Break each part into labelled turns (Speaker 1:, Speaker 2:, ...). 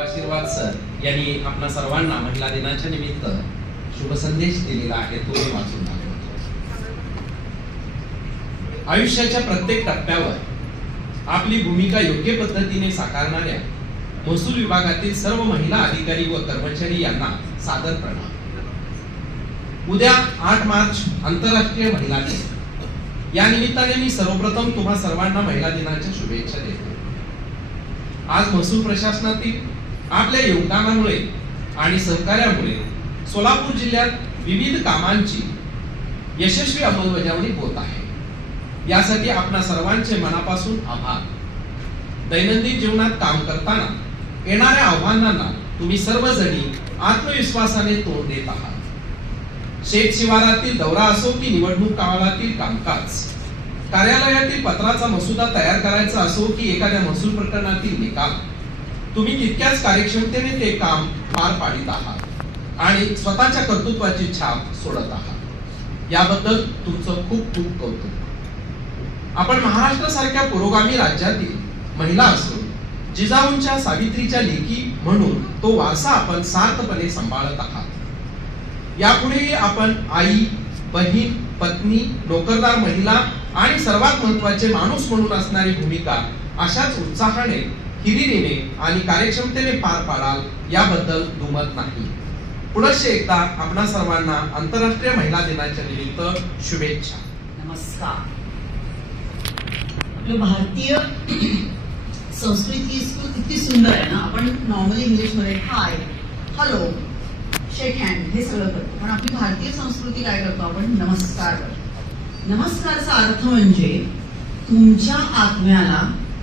Speaker 1: आशीर्वाद सर यांनी आपणा सर्वांना महिला दिनाच्या निमित्त शुभ संदेश दिलेला आहे तो मी वाचून दाखवतो आयुष्याच्या प्रत्येक टप्प्यावर आपली भूमिका योग्य पद्धतीने साकारणाऱ्या महसूल विभागातील सर्व महिला अधिकारी व कर्मचारी यांना सादर प्रणाम उद्या आठ मार्च आंतरराष्ट्रीय महिला दिन. या निमित्ताने मी सर्वप्रथम तुम्हा सर्वांना महिला दिनाच्या शुभेच्छा देतो. आज महसूल प्रशासनातील आपल्या योगदानामुळे आणि सहकार्यामुळे सोलापूर जिल्ह्यात विविध कामांची यशस्वी अंमलबजावणी होत आहे. यासाठी आपणा सर्वांचे मनापासून आभार. दैनंदिन जीवनात काम करताना येणाऱ्या आव्हानांना तुम्ही सर्वजणी आत्मविश्वासाने तोंड देत आहात. शेत शिवारातील दौरा असो की निवडणूक काळातील कामकाज कार्यालयातील पत्राचा मसुदा तयार करायचा असो की एखाद्या महसूल प्रकरणातील निकाल तुम्ही तितक्याच कार्यक्षमतेने ते काम पार पाडित आहात आणि स्वतःच्या कर्तृत्वाची छाप सोडत आहात. याबद्दल तुमचं खूप खूप कौतुक. आपण महाराष्ट्रासारख्या पुरोगामी राज्यातील महिला असून जिजाऊंच्या सावित्रीच्या लेखी म्हणून तो वारसा आपण सार्थपणे सांभाळत आहात. यापुढेही आपण आई बहीण पत्नी नोकरदार महिला आणि सर्वात महत्त्वाचे माणूस म्हणून असणारी भूमिका अशाच उत्साहाने हिरिरीने आणि कार्यक्षमतेने पार पाडाल याबद्दल दुमत नाही. पुनश्च एकदा आपणा सर्वांना आंतरराष्ट्रीय महिला दिनाच्या निमित्त शुभेच्छा.
Speaker 2: नमस्कार. भारतीय संस्कृती इतकी किती सुंदर आहे ना? आपण नॉर्मली इंग्लिशमध्ये हाय हॅलो शेक हँड हे सगळं करतो. पण आपली भारतीय संस्कृती काय करतो आपण? नमस्कार करतो. नमस्कारचा अर्थ म्हणजे तुमच्या आत्म्याला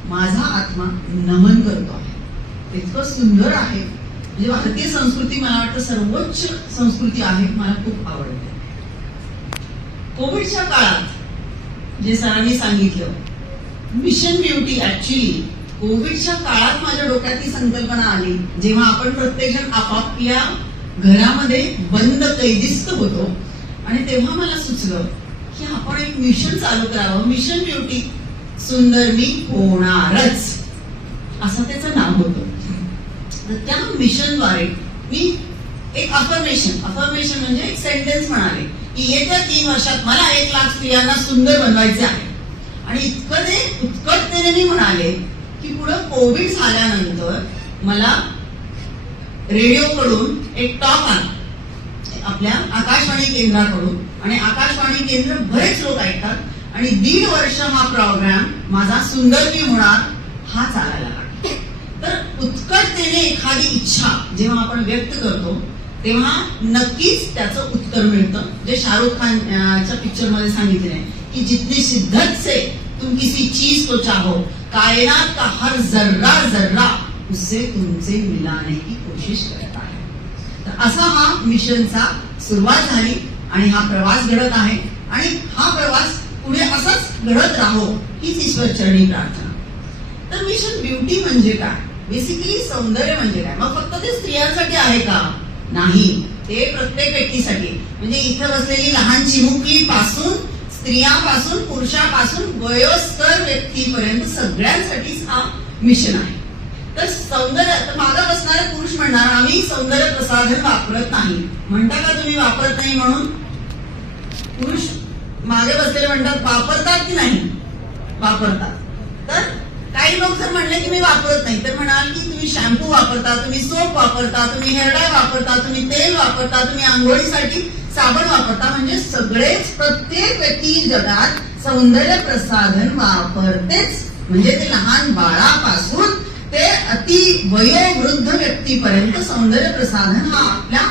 Speaker 2: माझा आत्मा नमन करतो आहे. इतकं सुंदर आहे. म्हणजे भारतीय संस्कृती मला वाटतं सर्वोच्च संस्कृती आहे मला खूप आवडते. कोविडच्या काळात जे सरांनी सांगितलं मिशन ब्युटी ऍक्च्युली कोविडच्या काळात माझ्या डोक्यात ही संकल्पना आली. जेव्हा आपण प्रत्येकजण आपापल्या घरामध्ये बंद कैदिस्त होतो आणि तेव्हा मला सुचलं की आपण एक मिशन चालू करावं. मिशन ब्युटी सुंदर मी होणारच. असं त्याचं नाव होतं. त्या मिशनद्वारे मी एक अफर्मेशन अफर्मेशन म्हणजे एक सेंटेन्स म्हणाले की येत्या तीन वर्षात मला एक लाख स्त्रियांना सुंदर बनवायचे आहे. आणि इतकं ते उत्कटतेने मी म्हणाले की पुढं कोविड झाल्यानंतर मला रेडिओकडून एक टॉक आला. आपल्या आकाशवाणी केंद्राकडून. आणि आकाशवाणी केंद्र बरेच लोक ऐकतात. आणि दीड वर्ष हा प्रोग्राम माझा सुंदर मी होणार हा चालायला लागला. तर उत्कटतेने एखादी इच्छा जेव्हा आपण व्यक्त करतो तेव्हा नक्कीच त्याचं उत्तर मिळतं. जे शाहरुख खान पिक्चरमध्ये सांगितले की जितने शिद्दत से तुम किसी चीज को चाहो कायनात का हर जर्रा जर्रा उससे तुमसे मिलाने की कोशिश करत आहे. तर असा हा मिशनचा सुरुवात झाली आणि हा प्रवास घडत आहे. आणि हा प्रवास पुढे असंच घडत राहो हीच ईश्वरचरणी प्रार्थना. तर मिशन ब्युटी म्हणजे काय? बेसिकली सौंदर्य म्हणजे काय? मग फक्त ते स्त्रियांसाठी आहे का? नाही. ते प्रत्येक व्यक्तीसाठी. म्हणजे इथं बसलेली लहान चिमुकली पासून स्त्रियापासून पुरुषापासून वयोस्कर व्यक्तीपर्यंत सगळ्यांसाठीच हा मिशन आहे. तर सौंदर्य तर मागा बसणारे पुरुष म्हणणार आम्ही सौंदर्य प्रसाधन वापरत नाही. म्हणता का तुम्ही वापरत नाही म्हणून? पुरुष मागे बसलेले म्हणतात वापरतात की नाही? वापरतात. तर काही लोक जर म्हणले की मी वापरत नाही तर म्हणाल की तुम्ही शॅम्पू वापरता तुम्ही सोप वापरता तुम्ही हेअरडाय वापरता तुम्ही तेल वापरता तुम्ही आंघोळीसाठी साबण वापरता म्हणजे सगळेच प्रत्येक व्यक्ती जगात सौंदर्य प्रसाधन वापरतेच. म्हणजे ते लहान बाळापासून ते अति वयोवृद्ध व्यक्तीपर्यंत सौंदर्य प्रसाधन हा आपल्या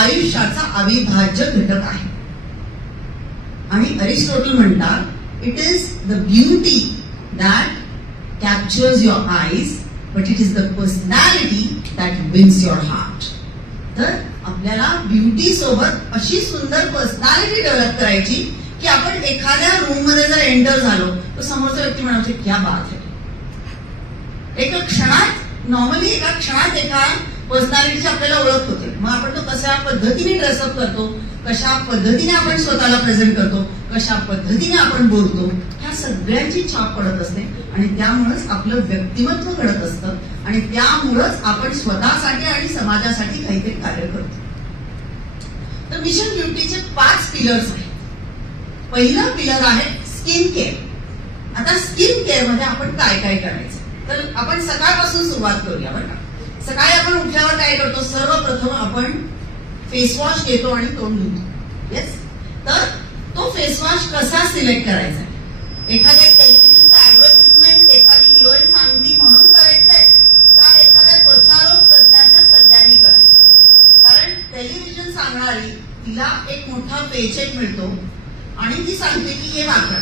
Speaker 2: आयुष्याचा अविभाज्य घटक आहे. आणि अरिस्टॉटल म्हणतात it is the beauty that captures your eyes but it is the personality that wins your heart तर आपल्याला ब्युटी सोबत अशी सुंदर पर्सनॅलिटी डेव्हलप करायची की आपण एखाद्या रूममध्ये जर एंटर झालो तर समोरचा व्यक्ती म्हणायचे क्या बात है. एका क्षणात नॉर्मली एका क्षणात एका पर्सनॅलिटीची आपल्याला ओळख होते. मग आपण तो कशा पद्धतीने ड्रेसअप करतो? कशा पद्धतीने आपण स्वतःला प्रेझेंट करतो कशा पद्धतीने आपण बोलतो ह्या सगळ्यांची छाप पडत असते आणि त्यामुळेच आपलं व्यक्तिमत्व घडत असतं आणि त्यामुळंच आपण स्वतःसाठी आणि समाजासाठी काहीतरी कार्य करतो. तर मिशन ब्युटीचे पाच पिलर्स आहेत. पहिलं पिलर आहे स्किन केअर आता स्किन केअरमध्ये आपण काय काय करायचं? तर आपण सकाळपासून सुरुवात करूया बरं का. सकाळी आपण उठल्यावर काय करतो? सर्वप्रथम आपण फेस वॉश घेतो आणि तोंड धुतो. येस तर तो फेस वॉश कसा सिलेक्ट करायचा? एखाद्या टेलिव्हिजनचा ऍडव्हर्टिजमेंट एखादी हिरोईन सांगती म्हणून करायचंय का एखाद्या त्वचारोग तज्ञाच्या सल्ल्याने करायचं? कारण टेलिव्हिजन सांगणारी तिला एक मोठा पेचेक मिळतो आणि ती सांगते की हे वापरा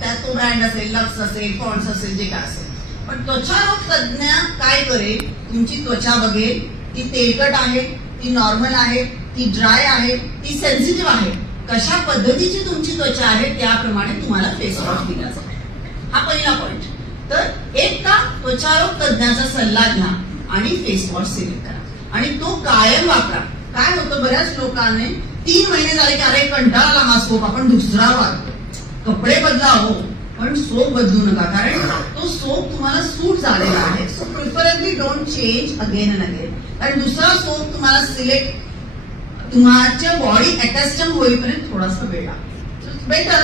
Speaker 2: त्यात तो ब्रँड असेल लक्स असेल पॉन्ड्स असेल जे काय असेल. पण त्वचारोग तज्ञ काय करेल? तुमची त्वचा बघेल ती तेलकट आहे ती नॉर्मल आहे ती ड्राय आहे ती सेन्सिटिव्ह आहे. कशा पद्धतीची तुमची त्वचा आहे त्याप्रमाणे तुम्हाला फेस वॉश दिला जाईल हा पहिला पॉईंट तर एक का त्वचारोग तज्ञाचा सल्ला घ्या आणि फेस वॉश सिलेक्ट करा. आणि तो कायम वापरा. काय होतं बऱ्याच लोकांनी तीन महिने झाले की अरे कंटाळाला हा सोप आपण दुसरा वापरतो कपडे बदला हो पण सोप बदलू नका. कारण तो सोप तुम्हाला सूट झालेला आहे. So preferably don't change again and again कारण दुसरा सोप तुम्हाला सिलेक्ट तुमच्या बॉडी अटॅस्टम होईपर्यंत थोडासा वेळ लागतो. Better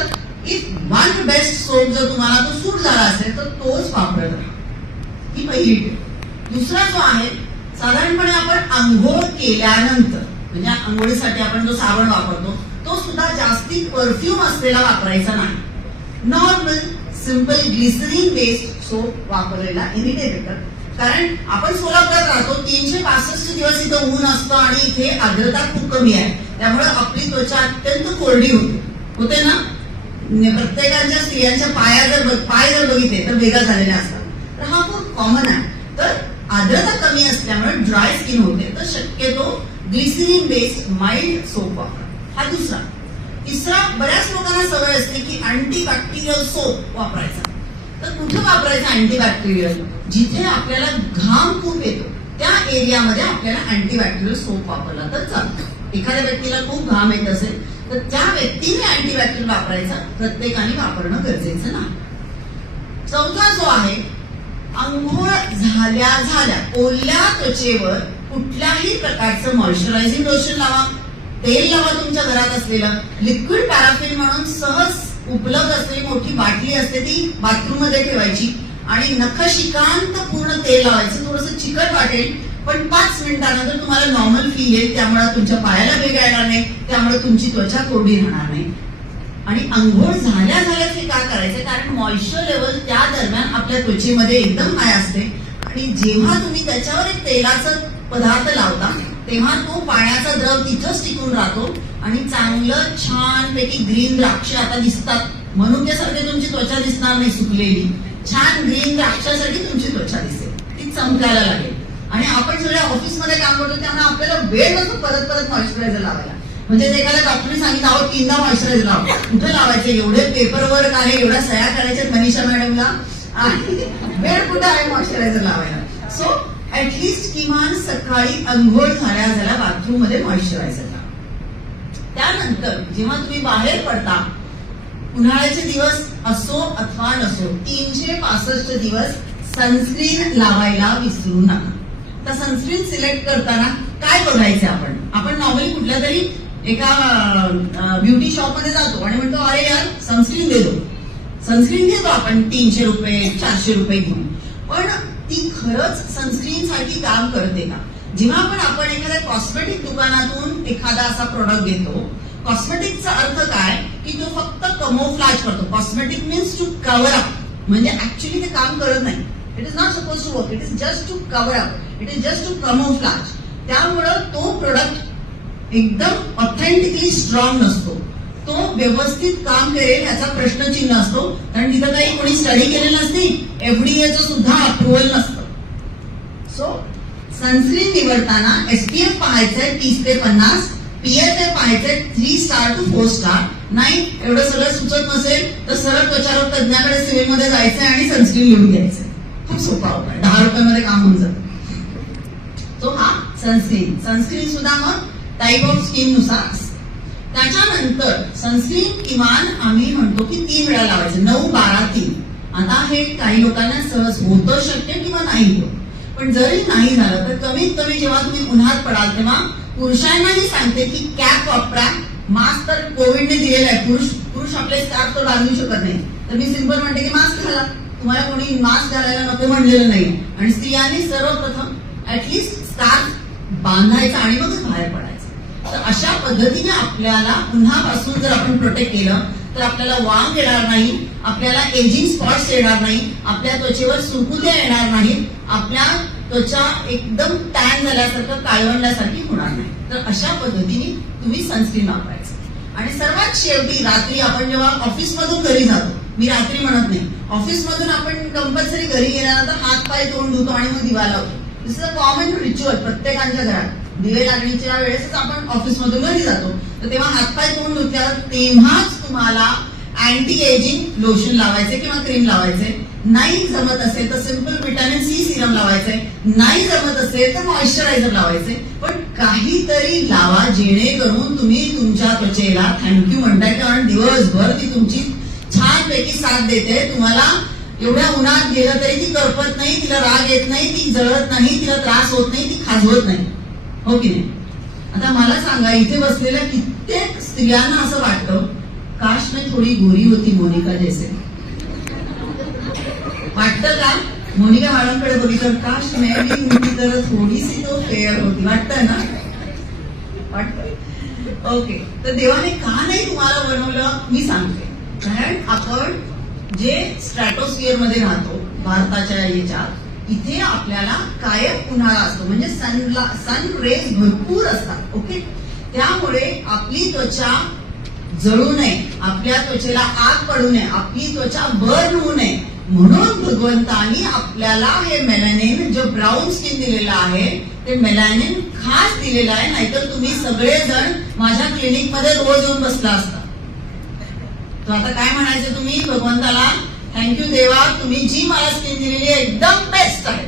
Speaker 2: if one best soap जर तुम्हाला तो सूट झाला असेल तर तोच वापरत राहा. ही पहिली टीप दुसरा जो आहे साधारणपणे आपण आंघोळ केल्यानंतर म्हणजे आंघोळीसाठी आपण जो साबण वापरतो तो सुद्धा जास्ती परफ्यूम असलेला वापरायचा नाही. Normal simple glycerine based soap वापरलेला इरिटेट कारण आपण सोलापुरात राहतो तीनशे पासष्ट दिवस इथं ऊन असतं आणि इथे आर्द्रता खूप कमी आहे. त्यामुळे आपली त्वचा अत्यंत कोरडी होते. होते ना? म्हणजे प्रत्येकाच्या स्त्रियांच्या पाया जर पाय जर बघितले तर वेगळा झालेला असतात. तर हा खूप कॉमन आहे. तर आर्द्रता कमी असल्यामुळे ड्राय स्किन होते. तर शक्यतो ग्लिसरीन बेस्ड माइल्ड सोप वापरा. हा दुसरा. तिसरा बऱ्याच लोकांना सवय असते की अँटीबॅक्टेरियल सोप वापरायचा. तर कुठं वापरायचं अँटीबॅक्टेरियल जिथे आपल्याला घाम खूप येतो त्या एरियामध्ये आपल्याला अँटीबॅक्टेरियल सोप वापरला तर चालतं. एखाद्या व्यक्तीला खूप घाम येत असेल तर त्या व्यक्तीने अँटीबॅक्टेरियल वापरायचा प्रत्येकाने वापरणं गरजेचं नाही. चौथा जो आहे आंघोळ झाल्या झाल्या ओल्या त्वचेवर कुठल्याही प्रकारचं मॉइश्चरायझिंग लोशन लावा. तेल लावा तुमच्या घरात असलेलं. लिक्विड पॅराफिन म्हणून सहज उपलब्ध असलेली मोठी बाटली असते ती बाथरूममध्ये ठेवायची. आणि नखशिकांत पूर्ण तेल लावायचं थोडस चिकट वाटेल पण पाच मिनिटानंतर तुम्हाला नॉर्मल फील येईल. त्यामुळे तुमच्या पायाला वेगळा येणार नाही. त्यामुळे तुमची त्वचा कोरडी राहणार नाही. आणि अंघोळ झाल्या झाल्याच हे का करायचं? कारण मॉइश्चर लेवल त्या दरम्यान आपल्या त्वचेमध्ये एकदम हाय असते. आणि जेव्हा तुम्ही त्याच्यावर एक तेलाचा पदार्थ लावता तेव्हा तो पाण्याचा द्रव तिथंच टिकून राहतो आणि चांगलं छान पैकी ग्रीन द्राक्ष आता दिसतात. म्हणून त्यासारखे तुमची त्वचा दिसणार नाही सुकलेली. छान ग्रीन द्राक्षासाठी तुमची त्वचा दिसेल. ती चमकायला लागेल. आणि आपण सगळ्या ऑफिसमध्ये काम करतो त्यामुळे आपल्याला वेळ नसतो परत परत मॉइश्चरायझर लावायला. म्हणजे एखाद्या डॉक्टरने सांगितलं आहोत तीनदा मॉइश्चरायझर लावा. कुठे लावायचे? एवढे पेपर वर्क आहे एवढ्या सह्या करायच्या मनीषा मॅडमला. आणि वेळ कुठे आहे मॉइश्चरायझर लावायला? सो ऍटलिस्ट किमान सकाळी अंघोळ झाल्या झाल्या बाथरूममध्ये मॉइश्चरायझर लावा. त्यानंतर जेव्हा तुम्ही बाहेर पडता उन्हाळ्याचे दिवस असो अथवा नसो तीनशे पासष्ट दिवस सनस्क्रीन लावायला विसरू नका. तर सनस्क्रीन सिलेक्ट करताना काय बघायचं आपण? आपण नॉर्मली कुठल्या तरी एका ब्युटी शॉपमध्ये जातो आणि म्हणतो अरे यार सनस्क्रीन दे दो. सनस्क्रीन घेतो आपण तीनशे रुपये चारशे रुपये घेऊन. पण खरंच सनस्क्रीन साठी काम करते का? जेव्हा पण आपण एखाद्या कॉस्मेटिक दुकानातून एखादा असा प्रोडक्ट घेतो कॉस्मेटिकचा अर्थ काय? की तो फक्त कमोफ्लाज करतो. Cosmetic means to cover up म्हणजे ऍक्च्युली ते काम करत नाही. It is not suppose to work it is just to cover up it is just to camouflage त्यामुळं तो प्रोडक्ट एकदम ऑथेंटिकली स्ट्रॉंग नसतो. तो व्यवस्थित काम करेल याचा प्रश्नचिन्ह असतो. कारण तिथं काही कोणी स्टडी केलेलं नसते. एफडीएचं सुद्धा अप्रुव्हल नसतं. सो सनस्क्रीन निवडताना एसपीएफ पाहायचंय तीस ते पन्नास PFA पाहायचंय three star two four star नाही एवढं सगळं सुचत नसेल तर सरळ त्वचारोग तज्ञाकडे सेवेमध्ये मध्ये जायचंय आणि सनस्क्रीन लिहून घ्यायचंय. खूप सोपा उपाय. दहा रुपयामध्ये काम होऊन जातं. तो हा सनस्क्रीन सनस्क्रीन सुद्धा मग टाईप ऑफ स्किननुसार त्याच्यानंतर सनस्क्रीन किमान आम्ही म्हणतो की तीन वेळा लावायचं. नऊ बारा तीन. आता हे काही लोकांना सहज होतं शक्य किंवा नाही होत. पण जरी नाही झालं तर कमीत कमी जेव्हा तुम्ही उन्हात पडाल तेव्हा पुरुषांनाही सांगते की कॅप वापरा. मास्क तर कोविडने दिलेला आहे. पुरुष पुरुष आपले स्कार्फ तर बांधू शकत नाही. तर मी सिंपल म्हणते की मास्क घाला. तुम्हाला कोणी मास्क घालायला नको म्हणलेलं नाही. आणि स्त्रियांनी सर्वप्रथम ऍटलिस्ट स्कार्फ बांधायचा आणि मग बाहेर पडायचं. तर अशा पद्धतीने आपल्याला उन्हापासून जर आपण प्रोटेक्ट केलं तर आपल्याला वांग येणार नाही आपल्याला एजिंग स्पॉट्स येणार नाही आपल्या त्वचेवर सुरकुत्या येणार नाहीत आपल्या त्वचा एकदम टॅन झाल्यासारखं काळवंडल्यासारखी होणार नाही. तर अशा पद्धतीने तुम्ही सनस्क्रीन वापरायचं. आणि सर्वात शेवटी रात्री आपण जेव्हा ऑफिस मधून घरी जातो मी रात्री म्हणत नाही ऑफिस मधून आपण कंपल्सरी घरी गेल्यानंतर हात पाय तोंड धुतो आणि मग दिवा लावतो. This is a common ritual प्रत्येकाच्या घरात. दिवे लागणीच्या वेळेसच आपण ऑफिस मधून घरी जातो. तर तेव्हा हातपाय धुवून धुतल्यावर तेव्हाच तुम्हाला अँटी एजिंग लोशन लावायचे किंवा क्रीम लावायचे. नाही जमत असेल तर सिंपल विटॅमिन सी सिरम लावायचे. नाही जमत असेल तर मॉइश्चरायझर लावायचे. पण काहीतरी लावा जेणेकरून तुम्ही तुमच्या त्वचेला थँक्यू म्हणताय कारण दिवसभर ती तुमची छानपैकी साथ देते. तुम्हाला एवढ्या उन्हात गेलं तरी ती करपत नाही तिला राग येत नाही ती जळत नाही तिला त्रास होत नाही ती खाजवत नाही. हो की नाही? आता मला सांगा इथे बसलेल्या कित्येक स्त्रियांना असं वाटतं काश मी थोडी गोरी होती मोनिका जैसे. वाटतं का? मोनिका मॅडमकडे बघितलं काश मैं होती तर थोडीशी तो फेअर होती. वाटतं ना? वाटतं ओके तर देवाने का नाही तुम्हाला बनवलं? मी सांगते. कारण आपण जे स्ट्रॅटोस्फिअरमध्ये राहतो भारताच्या याच्यात इथे आपल्याला कायम उन्हाळा असतो. म्हणजे सनला सन रेज भरपूर असतात ओके त्यामुळे आपली त्वचा जळू नये आपल्या त्वचेला आग पडू नये आपली त्वचा बर्न होऊ नये. म्हणून भगवंतानी आपल्याला हे मेलॅनिन जो ब्राऊन स्किन दिलेला आहे ते मेलॅनिन खास दिलेलं आहे नाहीतर तुम्ही सगळेजण माझ्या क्लिनिकमध्ये रोज येऊन बसला असता. तर आता काय म्हणायचं तुम्ही? भगवंताला थँक्यू देवा तुम्ही जी मला स्किन दिलेली आहे एकदम बेस्ट आहे.